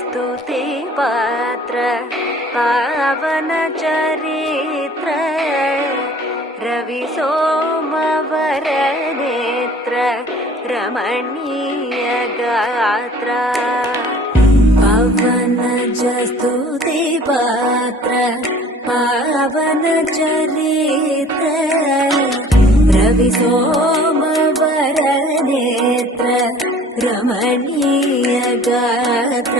स्तुति पात्र पावन चरित्र रवि सोमवर नेत्र रमणीय गात्र पवन स्तुति पात्र पावन चरित्र रवि सोमवर नेत्र रमणीय गात्र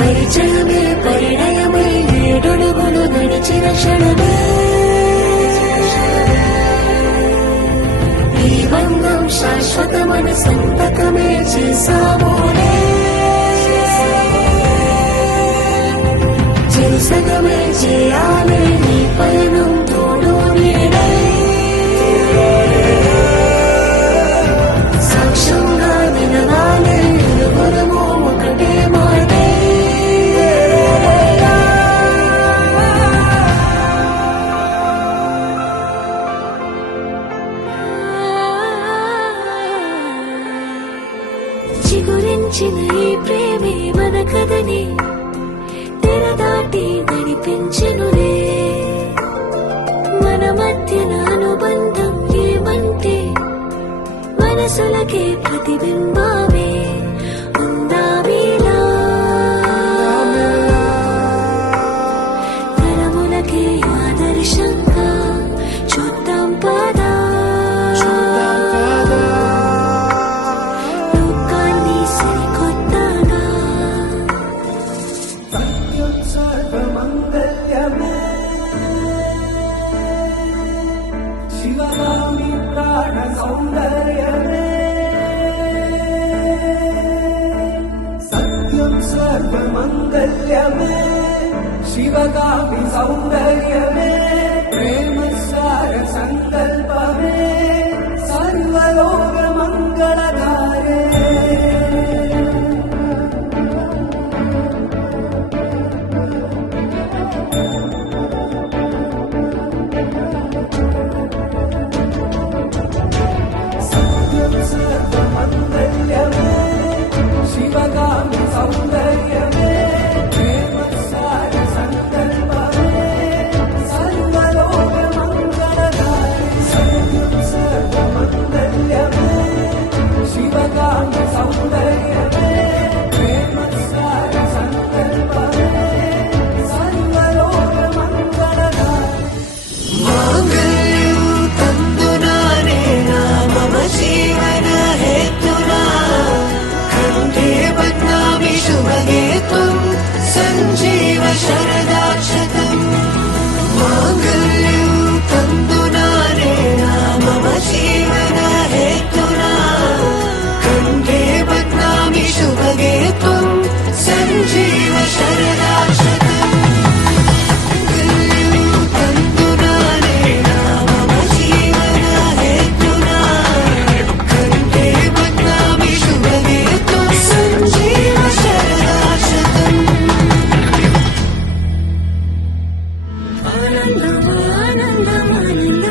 పరిచయమే పరిణయమై ఏడడుగులు నడిచిన క్షణమే ఈ బంధం శాశ్వతమని సంతకమే చేసామోనే సగమే చేయాలి నీ పయనం తోడు నీడై సాక్ష్యంగా వినగానే ఇరువురము ఒకటే మాటే చిగురించిన ఈ ప్రేమే మన కథని దాటి నడిపించెనులే మన మధ్యన అనుబంధం ఏమంటే మనసులకే ప్రతిబింబమే ఉందామీలా తరములకే ఆదర్శంగా చూద్దాం పదా లోకాన్ని సరికొత్తగా शिवगामी प्राण सौंदर्यमे सत्यं सर्वमङ्गल्यमे शिवगामी सौंदर्यमे प्रेम सार संकल्पमे सर्वलोक मंगलधारे शिवगामी सौंदर्यमे प्रेम सार संकल्पमे सर्वलोक मंगलधारे सर्वमंगल्यमे शिवगामी सौंदर्यमे प्रेम सार संकल्पमे सर्वलोक मंगलधारे मांगल्यं तंदुनाने मम जीवन हेतुना कंठे बध्नामि शुभगे त्वं सञ्जीव शरदाक्षतम् मांगल्यं तंदुनाने मम जीवन हेतुना कंठे बध्नामि शुभगे त्वं सञ्जीव शरदाक्षतम् ఆనందం ఆనందం ఆనందం